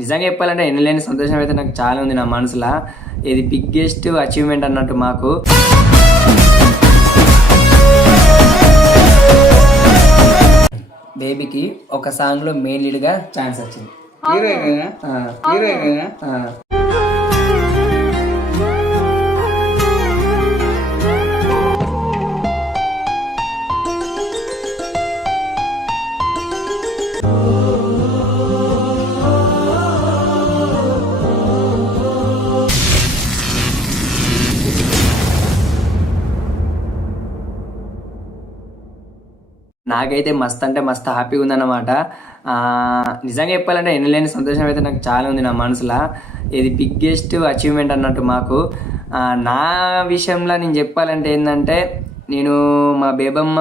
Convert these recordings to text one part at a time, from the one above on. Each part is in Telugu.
నిజంగా చెప్పాలంటే ఎన్నలేని సంతోషం అయితే నాకు చాలా ఉంది నా మనసులో. ఇది బిగ్గెస్ట్ అచీవ్మెంట్ అన్నట్టు మాకు. బేబీకి ఒక సాంగ్ లో మెయిన్ లీడ్ గా ఛాన్స్ వచ్చింది. నాకైతే మస్తు అంటే మస్తు హ్యాపీగా ఉందన్నమాట. నిజంగా చెప్పాలంటే ఎన్నలేని సంతోషం అయితే నాకు చాలా ఉంది నా మనసులో. ఇది బిగ్గెస్ట్ అచీవ్మెంట్ అన్నట్టు మాకు. నా విషయంలో నేను చెప్పాలంటే ఏంటంటే, నేను మా బేబమ్మ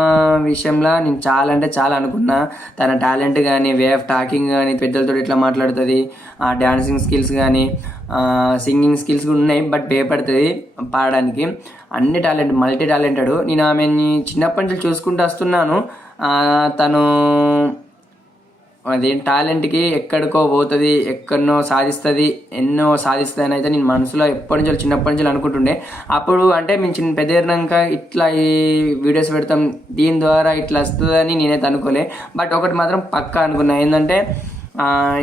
విషయంలో నేను చాలా అంటే చాలా అనుకున్నా. తన టాలెంట్ కానీ, వే ఆఫ్ టాకింగ్ కానీ, పెద్దలతో ఎట్లా మాట్లాడుతుంది, డాన్సింగ్ స్కిల్స్ కానీ, సింగింగ్ స్కిల్స్ కూడా ఉన్నాయి. బట్ భయపడుతుంది పాడడానికి. అన్ని టాలెంట్, మల్టీ టాలెంటెడ్. నేను ఆమెని చిన్నప్పటి నుంచి చూసుకుంటూ వస్తున్నాను. తను అదేం టాలెంట్కి ఎక్కడికో పోతుంది, ఎక్కడనో సాధిస్తుంది, ఎన్నో సాధిస్తుంది అని అయితే నేను మనసులో ఎప్పటి నుంచో చిన్నప్పటి నుంచి అనుకుంటుండే. అప్పుడు అంటే మేము పెద్దయినాక ఇట్లా ఈ వీడియోస్ పెడతాం, దీని ద్వారా ఇట్లా వస్తుందని నేనైతే అనుకోలే. బట్ ఒకటి మాత్రం పక్కా అనుకున్నా, ఏంటంటే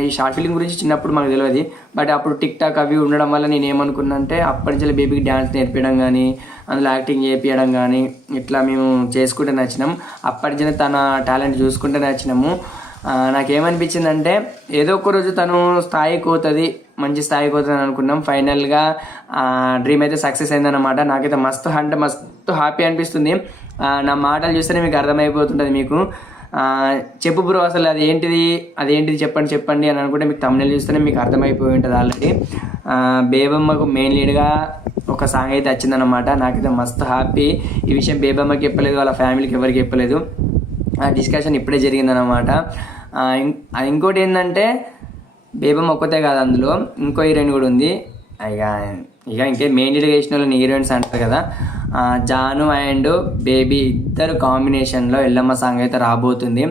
ఈ షార్ట్ ఫిల్మ్ గురించి చిన్నప్పుడు మాకు తెలియదు. బట్ అప్పుడు టిక్ టాక్ అవి ఉండడం వల్ల నేను ఏమనుకున్నా అంటే, అప్పటి నుంచి బేబీకి డ్యాన్స్ నేర్పించడం కానీ, అందులో యాక్టింగ్ చేయించడం కానీ ఇట్లా మేము చేసుకుంటే నచ్చినాం. అప్పటి నుంచి తన టాలెంట్ చూసుకుంటే నచ్చినాము. నాకేమనిపించిందంటే, ఏదో ఒక రోజు తను స్థాయికి పోతుంది, మంచి స్థాయికి పోతుంది అని అనుకున్నాం. ఫైనల్గా డ్రీమ్ అయితే సక్సెస్ అయిందన్నమాట. నాకైతే మస్తు అంటే మస్తు హ్యాపీ అనిపిస్తుంది. నా మాటలు చూస్తేనే మీకు అర్థమైపోతుంటుంది. మీకు చెప్పు బ్రో అసలు అదేంటిది చెప్పండి అని అనుకుంటే మీకు తమిళ చూస్తేనే మీకు అర్థమైపోయి ఉంటుంది ఆల్రెడీ. బేబమ్మకు మెయిన్ లీడ్గా ఒక సాంగ్ అయితే వచ్చిందనమాట. నాకైతే మస్తు హ్యాపీ. ఈ విషయం బేబమ్మకి చెప్పలేదు, వాళ్ళ ఫ్యామిలీకి ఎవరికి చెప్పలేదు. ఆ డిస్కషన్ ఇప్పుడే జరిగిందనమాట. ఇంకోటి ఏంటంటే, బేబమ్మ ఒక్కతే కాదు, అందులో ఇంకో హీరోయిన్ కూడా ఉంది. ఇంకే మెయిన్ లీడ్గా వేసిన వాళ్ళని హీరోయిన్స్ అంటారు కదా. జాను అండ్ బేబీ ఇద్దరు కాంబినేషన్లో ఎల్లమ్మ సాంగ్ అయితే రాబోతుంది.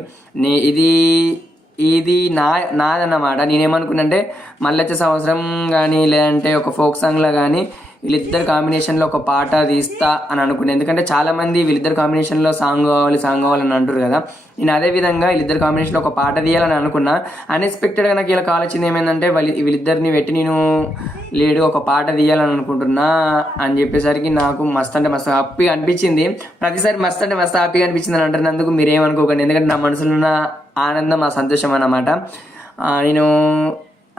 ఇది నాదన్నమాట. నేనేమనుకున్నా అంటే, మళ్ళీ వచ్చే సంవత్సరం కానీ, లేదంటే ఒక ఫోక్ సాంగ్లో కానీ వీళ్ళిద్దరు కాంబినేషన్లో ఒక పాట తీస్తా అని అనుకున్నాను. ఎందుకంటే చాలామంది వీళ్ళిద్దరు కాంబినేషన్లో సాంగ్ కావాలని అంటారు కదా. నేను అదే విధంగా వీళ్ళిద్దరు కాంబినేషన్లో ఒక పాట తీయాలని అనుకున్నా. అన్ఎక్స్పెక్టెడ్గా నాకు ఇలా కాల్ వచ్చింది ఏమైందంటే, వీళ్ళిద్దరిని పెట్టి నేను లేడు ఒక పాట తీయాలని అనుకుంటున్నా అని చెప్పేసరికి నాకు మస్తు అంటే మస్తు హ్యాపీగా అనిపించింది. ప్రతిసారి మస్తు అంటే మస్తు హ్యాపీగా అనిపించింది అని అంటున్నందుకు మీరేమనుకోకండి. ఎందుకంటే నా మనసులో ఉన్న ఆనందం, ఆ సంతోషం అన్నమాట. నేను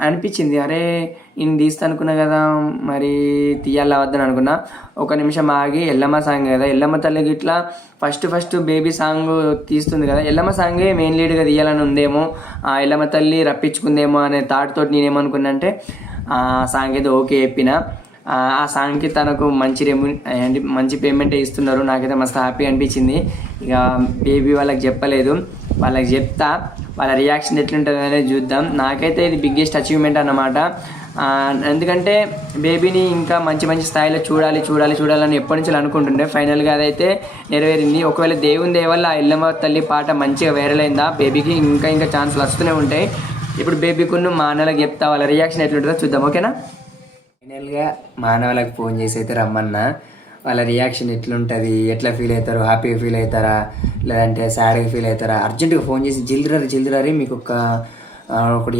అనిపించింది, అరే నేను తీస్తా అనుకున్నా కదా, మరి తీయాలా వద్దని అనుకున్నా. ఒక నిమిషం ఆగి, ఎల్లమ్మ సాంగ్ కదా, ఎల్లమ్మ తల్లికి ఇట్లా ఫస్ట్ బేబీ సాంగ్ తీస్తుంది కదా, ఎల్లమ్మ సాంగే మెయిన్ లీడ్గా తీయాలని ఉందేమో, ఆ ఎల్లమ్మ తల్లి రప్పించుకుందేమో అనే థాట్ తోటి నేనేమనుకున్నా అంటే, ఆ సాంగ్ అయితే ఓకే చెప్పిన. ఆ సాంగ్కి తనకు మంచి పేమెంటే ఇస్తున్నారు. నాకైతే మస్తు హ్యాపీ అనిపించింది. ఇక బేబీ వాళ్ళకి చెప్పలేదు, వాళ్ళకి చెప్తా, వాళ్ళ రియాక్షన్ ఎట్లుంటుంది అనేది చూద్దాం. నాకైతే ఇది బిగ్గెస్ట్ అచీవ్మెంట్ అన్నమాట. ఎందుకంటే బేబీని ఇంకా మంచి స్థాయిలో చూడాలని ఎప్పటి నుంచి అనుకుంటుండే. ఫైనల్గా అదైతే నెరవేరింది. ఒకవేళ దేవుని దయ వల్ల ఆ ఎల్లమ్మ తల్లి పాట మంచిగా వైరల్ అయిందా, బేబీకి ఇంకా ఛాన్సులు వస్తూనే ఉంటాయి. ఇప్పుడు బేబీకున్న మా అన్నలకు చెప్తా, వాళ్ళ రియాక్షన్ ఎట్లుంటుందో చూద్దాం. ఓకేనా? ఫైనల్గా మా అన్న వాళ్ళకి ఫోన్ చేసి అయితే రమ్మన్నా. వాళ్ళ రియాక్షన్ ఎట్లుంటుంది, ఎట్లా ఫీల్ అవుతారు, హ్యాపీగా ఫీల్ అవుతారా, లేదంటే సాడ్గా ఫీల్ అవుతారా, అర్జెంటుగా ఫోన్ చేసి జిల్దిరారి మీకు ఒకటి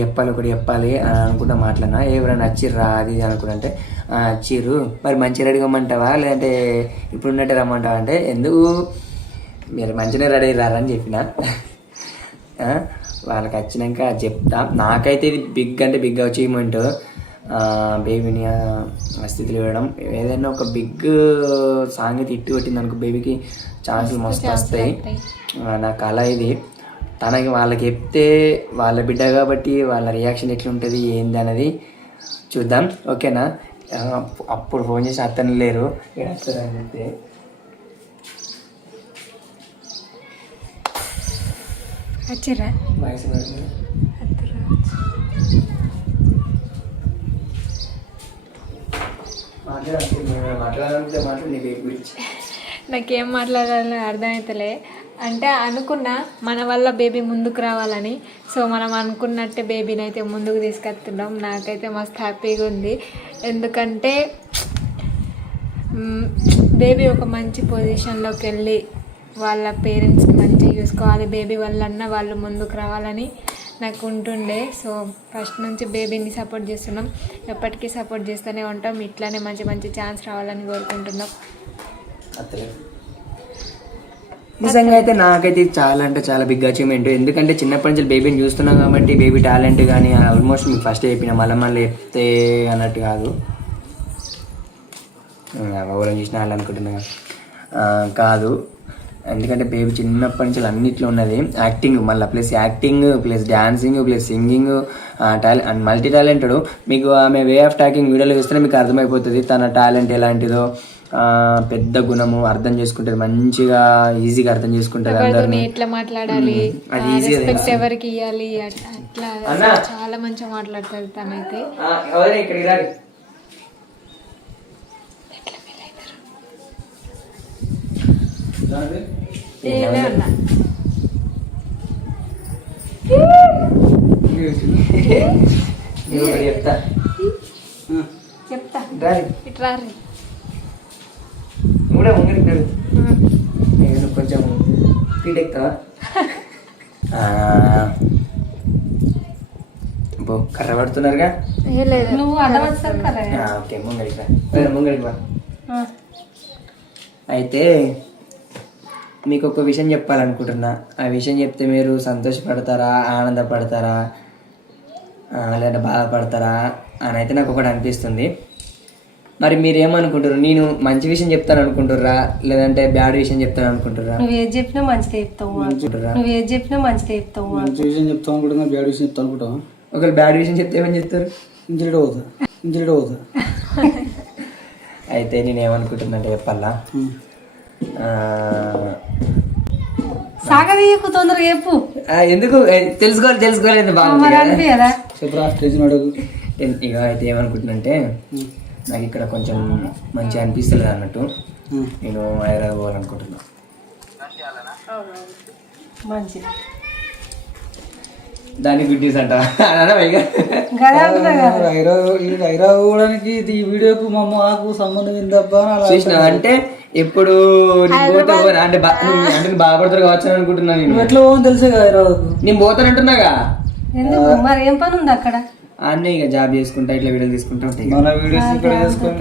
చెప్పాలి అని అనుకుంటా మాట్లాడినా. ఎవరైనా వచ్చిర్రా అది అనుకుంటే, వచ్చిర్రు, మరి మంచిగా రెడీ కమ్మంటావా లేదంటే ఇప్పుడు ఉన్నట్టే రమ్మంటావా అంటే, ఎందుకు మీరు మంచిగా రెడీ రారని చెప్పిన. వాళ్ళకి వచ్చినాక చెప్తా. నాకైతే ఇది బిగ్ అచీవ్మెంట్. బేబీని స్థితిలో ఇవ్వడం, ఏదైనా ఒక బిగ్ సాంగ్ తిట్టి కొట్టింది అనుకో, బేబీకి ఛాన్సులు మస్తు వస్తాయి. నా కళ ఇది. తనకి వాళ్ళకి చెప్తే, వాళ్ళ బిడ్డ కాబట్టి వాళ్ళ రియాక్షన్ ఎట్లుంటుంది ఏంది అనేది చూద్దాం. ఓకేనా? అప్పుడు ఫోన్ చేసి అతను లేరు, వస్తారని చెప్తే నాకేం మాట్లాడాలని అర్థమవుతలే. అంటే అనుకున్నా మన వల్ల బేబీ ముందుకు రావాలని. సో మనం అనుకున్నట్టే బేబీని అయితే ముందుకు తీసుకెళ్తున్నాం. నాకైతే మస్తు హ్యాపీగా ఉంది. ఎందుకంటే బేబీ ఒక మంచి పొజిషన్లోకి వెళ్ళి వాళ్ళ పేరెంట్స్ని మంచిగా చూసుకోవాలి, బేబీ వల్లన్నా వాళ్ళు ముందుకు రావాలని నాకు ఉంటుండే. సో ఫస్ట్ నుంచి బేబీని సపోర్ట్ చేస్తున్నాం, ఎప్పటికీ సపోర్ట్ చేస్తూనే ఉంటాం. ఇట్లానే మంచి మంచి ఛాన్స్ రావాలని కోరుకుంటున్నాం. నిజంగా అయితే నాకైతే ఇది చాలా అంటే చాలా బిగ్ అచీవ్మెంట్. ఎందుకంటే చిన్నప్పటి నుంచి బేబీని చూస్తున్నాం కాబట్టి బేబీ టాలెంట్ కానీ ఆల్మోస్ట్ మీకు ఫస్ట్ చెప్పిన మళ్ళీ చెప్తే అన్నట్టు కాదు, ఎవరైనా చూసిన వాళ్ళు అనుకుంటున్నా కాదు. ఎందుకంటే బేబీ చిన్నప్పటి నుంచి అన్నిట్లో ఉన్నది. యాక్టింగ్ మళ్ళీ plus acting plus dancing plus singing and multi talented. మీకు ఆమె వే ఆఫ్ టాకింగ్ వీడియోలో చూస్తేనే మీకు అర్థమైపోతుంది తన టాలెంట్ ఎలాంటిదో. పెద్ద గుణము, అర్థం చేసుకుంటుంది మంచిగా, ఈజీగా అర్థం చేసుకుంటుంది. అందరినీ ఎట్లా మాట్లాడాలి, రెస్పెక్ట్ ఎవరికి ఇవ్వాలి, అట్లా చాలా మంచిగా మాట్లాడుతుంది తనైతే. చెప్తా ఇట్లా కూడా ముంగడినాడు. నేను కొంచెం స్పీడ్ ఎక్కుతావా? కర్ర పడుతున్నారుగా. ఓకే ముంగడికి రా. అయితే మీకు ఒక విషయం చెప్పాలనుకుంటున్నా. ఆ విషయం చెప్తే మీరు సంతోషపడతారా, ఆనందపడతారా, లేదంటే బాధపడతారా అని అయితే నాకు ఒకటి అనిపిస్తుంది. మరి మీరేమనుకుంటారు? నేను మంచి విషయం చెప్తాను అనుకుంటుర్రా, లేదంటే బ్యాడ్ విషయం చెప్తాను అనుకుంటుర్రా? నువ్వు ఏది చెప్పినా మంచిగా చెప్తావు. నువ్వు ఏది చెప్పినా మంచిగా చెప్తావు. మంచి విషయం చెప్తావు అనుకుంటున్నా, బ్యాడ్ విషయం చెప్తాను అనుకుంటావా? ఒకవేళ బ్యాడ్ విషయం చెప్తే ఏమని చెప్తారు? ఇంజరీడ్ అవుతా. అయితే నేను ఏమనుకుంటున్నా అంటే చెప్పాలా, సాగదీయకు తొందరగా చెప్పు. ఎందుకు తెలుసుకోలేదు బాగుంది కదా. చెప్పరా తెలిసిన అడుగు. ఇక అయితే ఏమనుకుంటున్నంటే నాకు ఇక్కడ కొంచెం మంచిగా అనిపిస్తలేదు అన్నట్టు. నేను హైదరాబాద్ పోవాలనుకుంటున్నా. మంచిది, దానికి గుడ్ న్యూస్ అంట. హైదరాబాద్కి ఈ వీడియోకు మా మాకు సంబంధం ఏందబ్బా చూసినావు అంటే ఇప్పుడు అంటే బాధపడతారు కావచ్చు అని అనుకుంటున్నా. నేను ఎట్లా పోవని తెలుసే కదా హైదరాబాద్. నేను పోతానంటున్నాగా. మరి ఏం పని ఉంది అక్కడ? అన్నీ ఇక జాబ్ చేసుకుంటా, ఇట్లా వీడియోలు తీసుకుంటా ఉంటాయి. మన వీడియోస్ ఇక్కడ చేసుకుని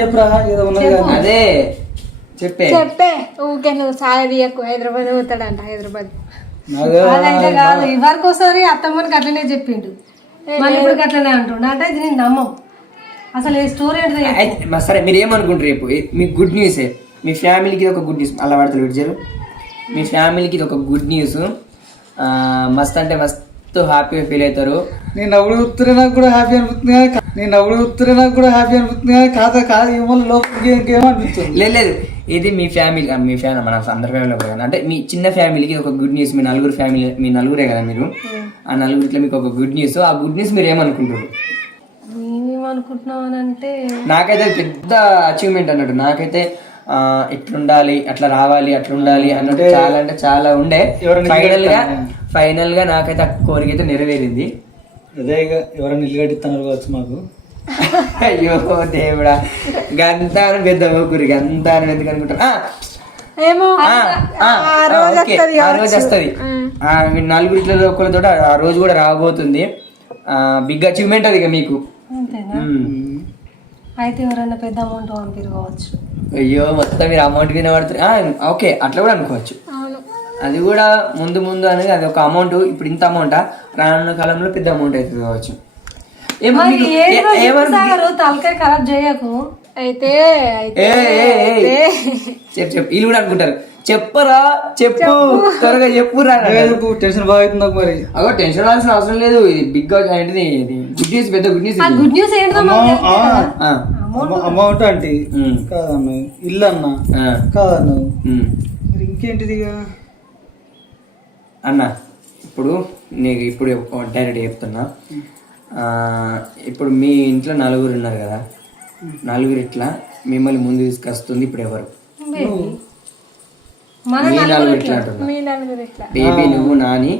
చెప్పరా ఏదో ఉన్నది. అదే చెప్పే ఊకే నువ్వు సాగదీయకు. హైదరాబాద్ పోతాడంట. హైదరాబాద్ అదైతే కాదు, ఇవరికి ఒకసారి అత్తమ్మకి అట్లనే చెప్పిండు, మళ్ళీ ఇప్పుడు అట్లనే అంటుండు. అంటే ఇది నేను నమ్మం అసలు. ఈ స్టోరీ అంటే సరే మీరు ఏమనుకుంటారు? రేపు మీకు గుడ్ న్యూసే, మీ ఫ్యామిలీకి ఒక గుడ్ న్యూస్. అలా వాడతారు విడిచారు. మీ ఫ్యామిలీకి ఇది ఒక గుడ్ న్యూస్. మస్త్ అంటే మస్తు హ్యాపీగా ఫీల్ అవుతారు. నేను నవ్వుడు ఉత్తరే నాకు కూడా హ్యాపీ అనిపిస్తుంది కాదు ఏమో లోపలికి ఇంకేమనిపిస్తుంది. లేదు ఇది మీ ఫ్యామిలీ మన అందరి ఫ్యామిలీలో కదా, అంటే మీ చిన్న ఫ్యామిలీకి ఒక గుడ్ న్యూస్. మీ నలుగురే కదా మీరు. ఆ నలుగురిలో మీకు ఒక గుడ్ న్యూస్. ఆ గుడ్ న్యూస్ మీరు ఏమనుకుంటారు? మేమేమనుకుంటున్నాం అని అంటే, నాకైతే పెద్ద అచీవ్మెంట్ అన్నట్టు. నాకైతే ఇట్లుండాలి, అట్లా రావాలి, అట్లా ఉండాలి అన్నట్టు చాలా అంటే చాలా ఉండే. ఫైనల్ గా నాకైతే ఆ కోరిక అయితే నెరవేరింది. అదే ఇక ఎవరైనా ఇల్లు కట్టిస్తున్నారు కావచ్చు మాకు. అయ్యో దేవుడా, గంతాను పెద్ద ఊకురి, గంతాను ఎందుకు అనుకుంటారు. ఆ రోజు వస్తుంది. నలుగురిలో ఒకరితో ఆ రోజు కూడా రాబోతుంది. బిగ్ అచీవ్మెంట్ అది ఇక మీకు. అయితే ఎవరైనా పెద్ద అమౌంట్ పంపిరుకోవచ్చు. అయ్యో మొత్తం మీరు అమౌంట్ మీద పడుతుంది. ఓకే అట్లా కూడా అనుకోవచ్చు. అది కూడా ముందు అనేది అది ఒక అమౌంట్. ఇప్పుడు ఇంత అమౌంటా, రానున్న కాలంలో పెద్ద అమౌంట్ అవుతుంది కావచ్చు. తలకాయ ఖరాబ్ చేయకు. అయితే చెప్పు వీళ్ళు కూడా అనుకుంటారు. చెప్పరా చెప్పు త్వరగా చెప్పురా. టెన్షన్ బాగా అవుతుంది నాకు. మరి అగో టెన్షన్ అవ్వాల్సిన అవసరం లేదు. ఇది బిగ్ ఏంటిది, గుడ్ న్యూస్, పెద్ద good news. Good news amount అంటే కాదన్నా, ఇల్లు అన్నా కాదన్నా, మరి ఇంకేంటిది అన్న. ఇప్పుడు నీకు ఇప్పుడు డైరెక్ట్ చెప్తున్నా. ఇప్పుడు మీ ఇంట్లో నలుగురు ఉన్నారు కదా, నలుగురు ఇట్లా మిమ్మల్ని ముందు తీసుకొస్తుంది ఇప్పుడు ఎవరు? మీ నలుగురు ఇట్లా అంటున్నా. మీ నలుగురు ఇట్లా బేబీ నువ్వు నాని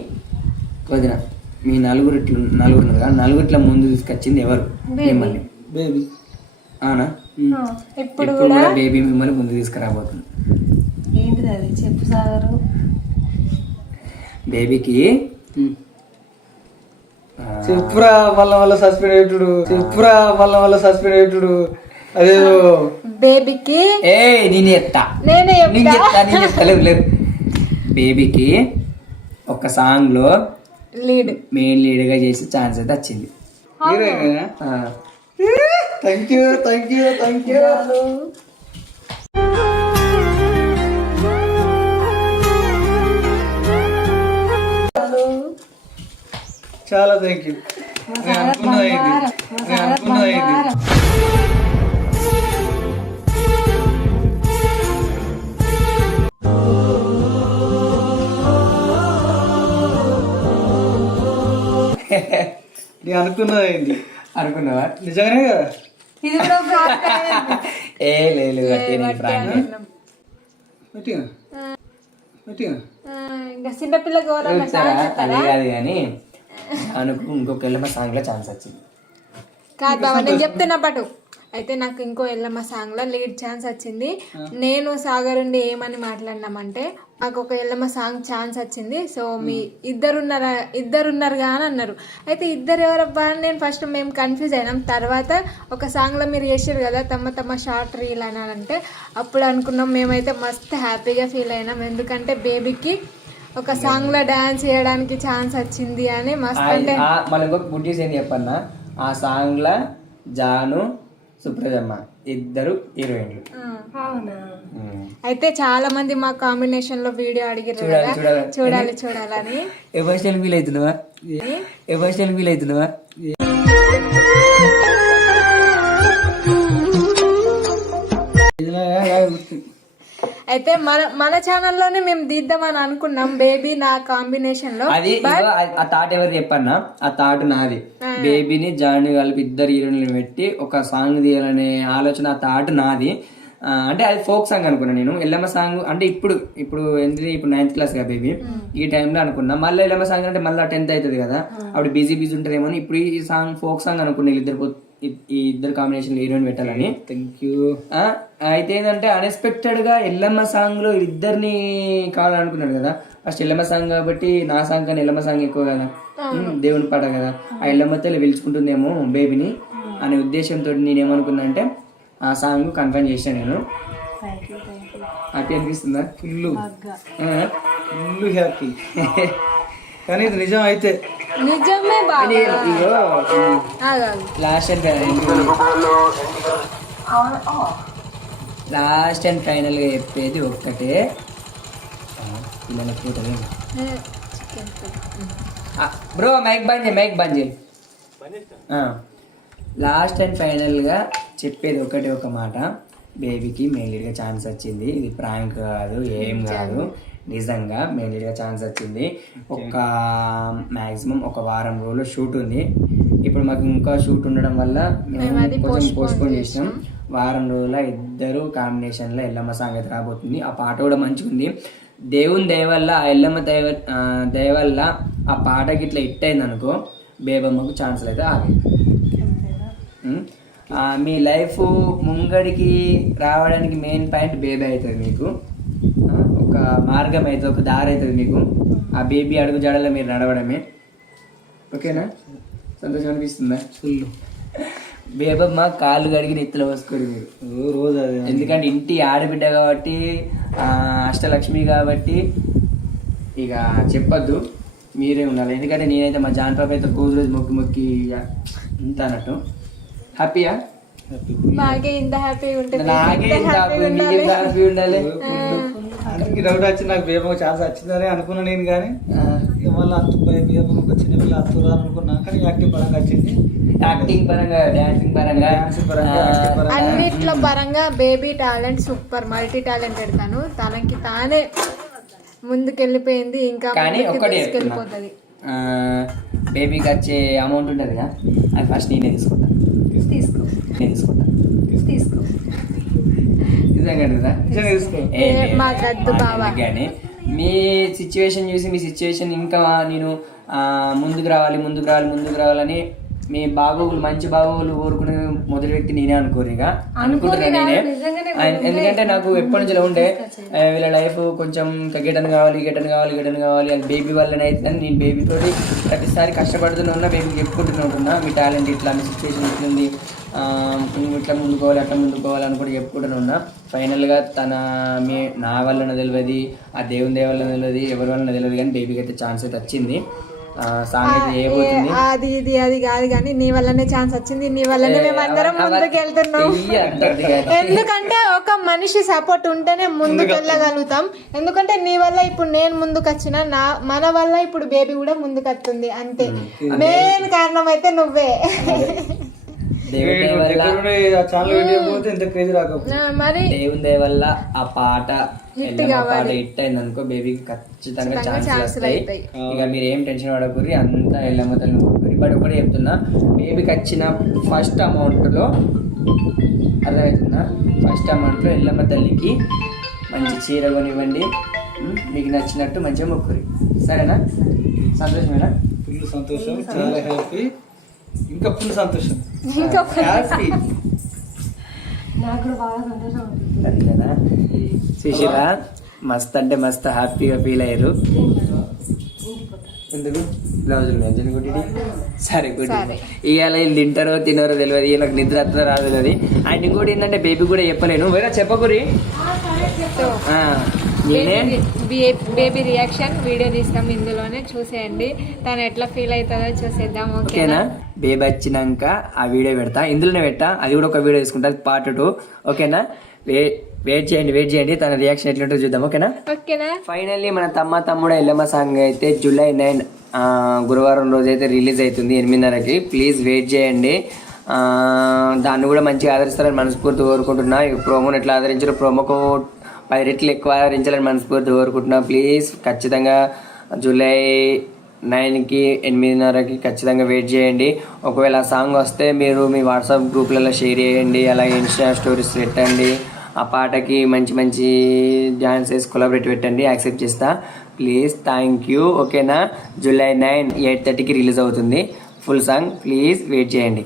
వదిన మీ నలుగురు ఉన్నారు కదా, నలుగురిట్లా ముందు తీసుకొచ్చింది ఎవరు? మిమ్మల్ని. బేబీ. అవునా? ఇప్పుడు కూడా బేబీ మిమ్మల్ని ముందు తీసుకురాబోతుంది. ఏంటిది అది చెప్పు సాగరు. బేబీకి చెప్పురా మళ్ళా సస్పెండ్ అయ్యేటుడు. చెప్పురా మళ్ళా సస్పెండ్ అయ్యేటుడు. అదేదో బేబీకి నేనే చెప్తా. లేదు బేబీకి ఒక సాంగ్ లో మెయిన్ లీడ్ గా చేసి ఛాన్స్ అయితే వచ్చింది. Thank you. చాలా థ్యాంక్ యూ. అనుకున్నది నేను అనుకున్నది అయింది. అనుకున్నావా? నిజంగానే కదా. ఇది కూడా లేదు ఇంకా చిన్నపిల్ల గౌరవ అది కాదు కానీ ఇంకొక ఎల్లమ్మ సాంగ్ లో ఛాన్స్ వచ్చింది. కాదు బాబా నేను చెప్తున్నా పాటు అయితే నాకు ఇంకో ఎల్లమ్మ సాంగ్ లో లీడ్ ఛాన్స్ వచ్చింది. నేను సాగర్ ఉండి ఏమని మాట్లాడినామంటే నాకు ఒక ఎల్లమ్మ సాంగ్ ఛాన్స్ వచ్చింది. సో మీ ఇద్దరున్నారుగా అని అన్నారు. అయితే ఇద్దరు ఎవరబ్బా అని నేను ఫస్ట్ మేము కన్ఫ్యూజ్ అయినాం. తర్వాత ఒక సాంగ్లో మీరు చేసారు కదా తమ షార్ట్ రీల్ అని అంటే అప్పుడు అనుకున్నాం మేమైతే మస్తు హ్యాపీగా ఫీల్ అయినాం. ఎందుకంటే బేబీకి ఒక సాంగ్లో డాన్స్ చేయడానికి ఛాన్స్ వచ్చింది అని మస్తు. అంటే మళ్ళీ ఇంకొక గుడ్ న్యూస్ ఏంటి చెప్పన్నా, ఆ సాంగ్ లో జాను సుప్రజమ్మ ఇద్దరు హీరోయిన్లు. అయితే చాలా మంది మా కాంబినేషన్ లో వీడియో అడిగారు చూడాలని. ఎమోషనల్ ఫీల్ అవుతున్నావా? అయితే మన ఛానల్లోనే మేము తీద్దామని అనుకున్నాం బేబీ నా కాంబినేషన్ లో. అది ఆ థాట్ ఎవరు చెప్పన్నా, ఆ థాట్ నాది. బేబీని జాను కలిపి ఇద్దరు హీరోయిన్లు పెట్టి ఒక సాంగ్ తీయాలనే ఆలోచన, ఆ థాట్ నాది. అంటే అది ఫోక్ సాంగ్ అనుకున్నా నేను. ఎల్లమ్మ సాంగ్ అంటే ఇప్పుడు 9th క్లాస్ కదా బేబీ, ఈ టైంలో అనుకున్నా. మళ్ళీ ఎల్లమ్మ సాంగ్ అంటే మళ్ళీ 10th అవుతుంది కదా, అప్పుడు బిజీ ఉంటుందేమో అని ఇప్పుడు ఈ సాంగ్ ఫోక్ సాంగ్ అనుకున్నా. ఈ ఇద్దరు కాంబినేషన్ హీరోయిన్ పెట్టాలని. Thank you. అయితే ఏంటంటే అన్ఎక్స్పెక్టెడ్ గా ఎల్లమ్మ సాంగ్ లో ఇద్దరిని కావాలనుకున్నాడు కదా. ఫస్ట్ ఎల్లమ్మ సాంగ్ కాబట్టి నా సాంగ్ కానీ ఎల్లమ్మ సాంగ్ ఎక్కువ కదా, దేవుని పాట కదా, ఆ ఎల్లమ్మ తల్లి పిలుచుకుంటుందేమో బేబీని అనే ఉద్దేశంతో నేనేమనుకున్నా అంటే ఆ సాంగ్ కన్ఫర్మ్ చేశాను నేను. హ్యాపీ అనిపిస్తుందా? Full happy. కానీ ఇది నిజం అయితే నిజమే లాస్ట్ అండ్ ఫైనల్ గా చెప్పేది ఒక్కటే, బ్రో మైక్ బంద్ చేయి. లాస్ట్ అండ్ ఫైనల్ గా చెప్పేది ఒక మాట, బేబీకి మెయిన్ లీడ్ గా ఛాన్స్ వచ్చింది. ఇది ప్రాంక్ కాదు, ఏం కాదు, నిజంగా మెయిన్ లీడ్ గా ఛాన్స్ వచ్చింది. మాక్సిమం ఒక వారం రోజులు షూట్ ఉంది. ఇప్పుడు మాకు ఇంకా షూట్ ఉండడం వల్ల మేము కొంచెం పోస్ట్పోన్ చేసినాం. వారం రోజుల ఇద్దరు కాంబినేషన్ లో ఎల్లమ్మ సాంగ్ అయితే రాబోతుంది. ఆ పాట కూడా మంచిగా ఉంది. దేవుని దయ వల్ల, ఆ ఎల్లమ్మ దయ వల్ల ఆ పాటకి ఇట్లా హిట్ అయింది అనుకో, బేబమ్మకు ఛాన్సులు అయితే ఆగాయి. మీ లైఫ్ ముంగడికి రావడానికి మెయిన్ పాయింట్ బేబీ అవుతుంది. మీకు ఒక మార్గం అవుతుంది, ఒక దారి అవుతుంది మీకు. ఆ బేబీ అడుగు జాడలో మీరు నడవడమే. ఓకేనా? సంతోషం అనిపిస్తుందా? ఫుల్. బేబమ్మ కాళ్ళు కడిగి నెత్తిలో పోసుకోరు మీరు రోజు. ఎందుకంటే ఇంటి ఆడబిడ్డ కాబట్టి, అష్టలక్ష్మి కాబట్టి ఇక చెప్పొద్దు, మీరే ఉండాలి. ఎందుకంటే నేనైతే మా జాన్ పాప అయితే రోజు మొక్కి ఇంత అన్నట్టు. హ్యాపీయా? నాకే ఇంత హ్యాపీ ఉంటుంది. హ్యాపీ ఉండాలి. అందరికి డౌట్ వచ్చి నాకు బేబమ్మ ఛాన్స్ వచ్చిందని అనుకున్నా నేను. కానీ మళ్ళీ బేబమ్మకు చిన్నపిల్ల అత్తురా అనుకున్నా, కానీ యాక్టింగ్ పరంగా వచ్చింది. యాక్టింగ్ పరంగా, డాన్సింగ్ పరంగా, అన్నిట్లో పరంగా baby talent super, multi talented. తనకి తానే ముందుకెళ్ళిపోయింది. ఇంకా కానీ ఒక్కటి వెళ్ళిపోతుంది. బేబీకి వచ్చే అమౌంట్ ఉంటుంది కదా, అది ఫస్ట్ నేనే తీసుకుంటాను. నిజంగా కదా నిజంగా తీసుకో. మాకద్దు బావా. కానీ మీ సిచ్యువేషన్ చూసి మీ సిచ్యువేషన్ ఇంకా నేను ముందుకు రావాలని మీ బాగోగులు మంచి బాగోగులు కోరుకునే మొదటి వ్యక్తి నేనే అనుకుంటున్నా నేనే. ఎందుకంటే నాకు ఎప్పటి నుంచి ఉండే వీళ్ళ లైఫ్ కొంచెం గెటన్ కావాలి అని బేబీ వల్లనే అవుతుందని నేను బేబీ తోటి ప్రతిసారి కష్టపడుతూనే ఉన్నా, బేబీకి చెప్పుకుంటూనే ఉంటున్నా మీ టాలెంట్ ఇట్లా, మీ సిచ్యువేషన్ ఇట్లుంది, ఇట్లా ముందుకోవాలి అని కూడా చెప్పుకుంటూనే ఉన్నా. ఫైనల్గా నా వల్లనే తెలియదు, ఆ దేవుని దేవ వల్ల తెలియదు, ఎవరి వల్ల తెలియదు, కానీ బేబీకి అయితే ఛాన్స్ అయితే వచ్చింది. సాంగ్ అయితే ఏబోతుంది అది కాదు కానీ నీ వల్లనే ఛాన్స్ వచ్చింది, నీ వల్లనే మేమందరం ముందుకు వెళ్తున్నాం. ఎందుకంటే ఒక మనిషి సపోర్ట్ ఉంటేనే ముందుకు వెళ్ళగలుగుతాం. ఎందుకంటే నీ వల్ల ఇప్పుడు నేను ముందుకు వచ్చిన, మన వల్ల ఇప్పుడు బేబీ కూడా ముందుకు వస్తుంది. అంతే, మెయిన్ కారణం అయితే నువ్వే. మరి దేవుని దయ వల్ల ఆ పాట హిట్ అయింది అనుకో, బేబీకి ఖచ్చితంగా ఛాన్సెస్ వస్తాయి. ఇక మీరు ఏం టెన్షన్ పడకూరి, అంతా ఎల్లమ్మ తల్లి మొక్కురి. బట్ ఒకటి చెప్తున్నా, బేబీకి వచ్చిన ఫస్ట్ అమౌంట్ లో అర్థమవుతుందా, ఫస్ట్ అమౌంట్ లో ఎల్లమ్మ తల్లికి మంచి చీర కొనివ్వండి, మీకు నచ్చినట్టు మంచిగా మొక్కురి. సరేనా? సంతోషమేనా? ఫుల్ సంతోషం, చాలా హ్యాపీ, ఇంకా ఫుల్ సంతోషం, హ్యాపీ. నాకు కూడా బాగా సంతోషం ఉంటుంది. అంతేనా? సుశీల మస్త్ అంటే మస్త్ హ్యాపీగా ఫీల్ అయ్యారు. ఎందుకు బ్లౌజులు గుడ్డి? సరే గుడ్డి. ఇవాళ వీళ్ళు తింటారో తినరో తెలియదు, వీళ్ళకి నిద్ర వస్తుందో రాదు తెలియదు. అండ్ ఇంకోటి ఏంటంటే బేబీ కూడా చెప్పలేను, వేరే చెప్పకూరి. బేబీ రియాక్షన్ వీడియో తీస్తాం, ఇందులోనే చూసేయండి, తను ఎట్లా ఫీల్ అవుతుందో చూసేద్దాం. ఓకేనా? బేబీ వచ్చినాక ఆ వీడియో పెడతా, ఇందులోనే పెట్టా, అది కూడా ఒక వీడియో తీసుకుంటా, పార్ట్ 2. ఓకేనా? వెయిట్ చేయండి తన రియాక్షన్ ఎట్లుంటుందో చూద్దాం. ఓకేనా? ఫైనల్లీ మన తమ్ముడు ఎల్లమ్మ సాంగ్ అయితే July 9 గురువారం రోజు అయితే రిలీజ్ అవుతుంది 8:30కి. ప్లీజ్ వెయిట్ చేయండి. దాన్ని కూడా మంచిగా ఆదరిస్తారని మనస్ఫూర్తి కోరుకుంటున్నా. ప్రోమోని ఎట్లా ఆదరించారో ప్రోమోకు 10 రెట్లు ఎక్కువ ఆదరించాలని మనస్ఫూర్తి కోరుకుంటున్నా. ప్లీజ్ ఖచ్చితంగా July 9కి 8:30కి ఖచ్చితంగా వెయిట్ చేయండి. ఒకవేళ ఆ సాంగ్ వస్తే మీరు మీ వాట్సాప్ గ్రూప్లలో షేర్ చేయండి, అలాగే ఇన్స్టా స్టోరీస్ పెట్టండి. ఆ పాటకి మంచి డాన్సెస్ కొలాబరేట్ పెట్టండి, యాక్సెప్ట్ చేస్తా. Please, thank you. ఓకేనా? July 9 8:30కి రిలీజ్ అవుతుంది ఫుల్ సాంగ్. ప్లీజ్ వెయిట్ చేయండి.